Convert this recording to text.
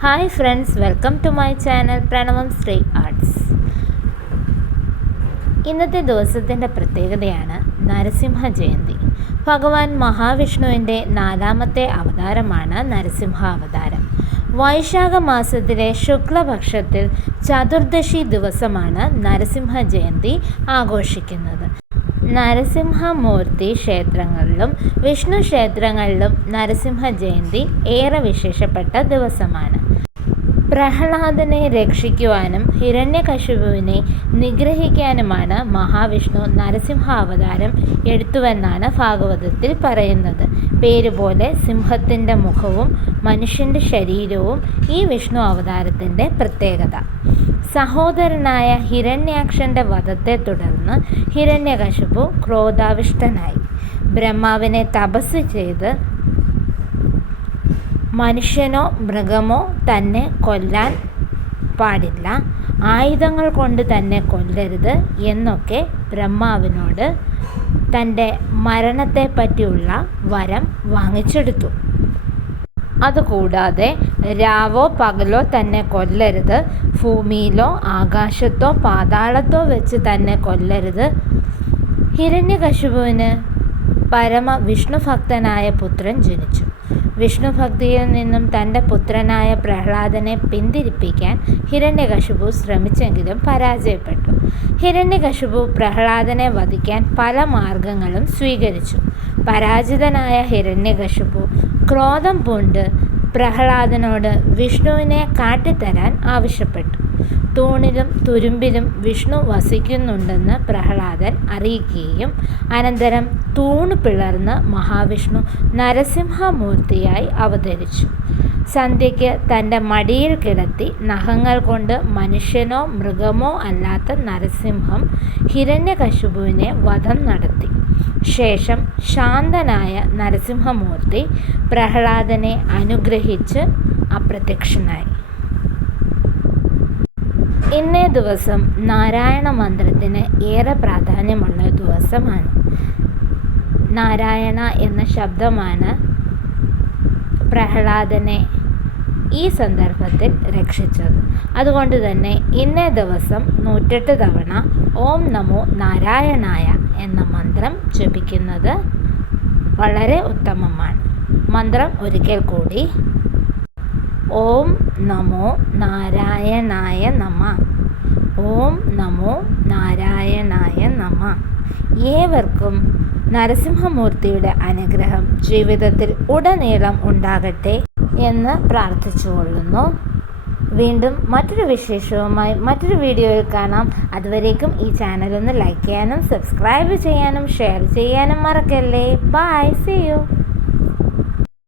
Hi friends welcome to my channel Pranavam Sree arts ഇന്നത്തെ ദിവസത്തിന്റെ പ്രത്യേകതയാണ് നരസിംഹ ജയന്തി. ഭഗവാൻ മഹാവിഷ്ണുവിന്റെ നാലാമത്തെ അവതാരമാണ് നരസിംഹ അവതാരം. വൈശാഖ മാസത്തിലെ ശുക്ലപക്ഷത്തിൽ ചതുർദശി ദിവസമാണ് നരസിംഹ ജയന്തി ആഘോഷിക്കുന്നത്. നരസിംഹമൂർത്തി ക്ഷേത്രങ്ങളിലും വിഷ്ണു ക്ഷേത്രങ്ങളിലും നരസിംഹ ജയന്തി ഏറെ വിശേഷപ്പെട്ട ദിവസമാണ്. പ്രഹ്ലാദനെ രക്ഷിക്കുവാനും ഹിരണ്യകശിപുവിനെ നിഗ്രഹിക്കാനുമാണ് മഹാവിഷ്ണു നരസിംഹ അവതാരം എടുത്തുവെന്നാണ് ഭാഗവതത്തിൽ പറയുന്നത്. പേരുപോലെ സിംഹത്തിന്റെ മുഖവും മനുഷ്യന്റെ ശരീരവും ഈ വിഷ്ണു അവതാരത്തിന്റെ പ്രത്യേകത. സഹോദരനായ ഹിരണ്യാക്ഷന്റെ വധത്തെ തുടർന്ന് ഹിരണ്യകശിപു ക്രോധാവിഷ്ടനായി. ബ്രഹ്മാവിനെ തപസ് ചെയ്ത് മനുഷ്യനോ മൃഗമോ തന്നെ കൊല്ലാൻ പാടില്ല. ആയുധങ്ങൾ കൊണ്ട് തന്നെ കൊല്ലരുത് എന്നൊക്കെ ബ്രഹ്മാവിനോട് തന്റെ മരണത്തെ പറ്റിയുള്ള വരം വാങ്ങിച്ചെടുത്തു. അതുകൂടാതെ രാവോ പകലോ തന്നെ കൊല്ലരുത്. ഭൂമിയിലോ ആകാശത്തോ പാതാളത്തോ വെച്ച് തന്നെ കൊല്ലരുത്. ഹിരണ്യകശുപുവിന് പരമ വിഷ്ണുഭക്തനായ പുത്രൻ ജനിച്ചു. വിഷ്ണുഭക്തിയിൽ നിന്നും തന്റെ പുത്രനായ പ്രഹ്ലാദനെ പിന്തിരിപ്പിക്കാൻ ഹിരണ്യകശുപു ശ്രമിച്ചെങ്കിലും പരാജയപ്പെട്ടു. ഹിരണ്യകശുപു പ്രഹ്ലാദനെ വധിക്കാൻ പല മാർഗങ്ങളും സ്വീകരിച്ചു. പരാജിതനായ ഹിരണ്യകശുപു ക്രോധം പൂണ്ട് പ്രഹ്ലാദനോട് വിഷ്ണുവിനെ കാട്ടിത്തരാൻ ആവശ്യപ്പെട്ടു. തൂണിലും തുരുമ്പിലും വിഷ്ണു വസിക്കുന്നുണ്ടെന്ന് പ്രഹ്ലാദൻ അറിയിക്കുകയും അനന്തരം തൂണ് പിളർന്ന് മഹാവിഷ്ണു നരസിംഹമൂർത്തിയായി അവതരിച്ചു. സന്ധ്യയ്ക്ക് തന്റെ മടിയിൽ കിടത്തി നഖങ്ങൾ കൊണ്ട് മനുഷ്യനോ മൃഗമോ അല്ലാത്ത നരസിംഹം ഹിരണ്യകശുപുവിനെ വധം നടത്തി. ശേഷം ശാന്തനായ നരസിംഹമൂർത്തി പ്രഹ്ലാദനെ അനുഗ്രഹിച്ച് അപ്രത്യക്ഷനായി. ഇന്നേ ദിവസം നാരായണ മന്ത്രത്തിന് ഏറെ പ്രാധാന്യമുള്ള ദിവസമാണ്. നാരായണ എന്ന ശബ്ദമാണ് പ്രഹ്ലാദനെ ഈ സന്ദർഭത്തിൽ രക്ഷിച്ചത്. അതുകൊണ്ട് തന്നെ ഇന്നേ ദിവസം നൂറ്റെട്ട് തവണ ഓം നമോ നാരായണായ എന്ന മന്ത്രം ജപിക്കുന്നത് വളരെ ഉത്തമമാണ്. മന്ത്രം ഒരിക്കൽ കൂടി. ഓം നമോ നാരായണായ നമ. ഓം നമോ നാരായണായ നമ. ഏവർക്കും നരസിംഹമൂർത്തിയുടെ അനുഗ്രഹം ജീവിതത്തിൽ ഉടനീളം ഉണ്ടാകട്ടെ എന്ന് പ്രാർത്ഥിച്ചുകൊള്ളുന്നു. വീണ്ടും മറ്റൊരു വിശേഷവുമായി മറ്റൊരു വീഡിയോയിൽ കാണാം. അതുവരേക്കും ഈ ചാനൽ ഒന്ന് ലൈക്ക് ചെയ്യാനും സബ്സ്ക്രൈബ് ചെയ്യാനും ഷെയർ ചെയ്യാനും മറക്കല്ലേ. By C U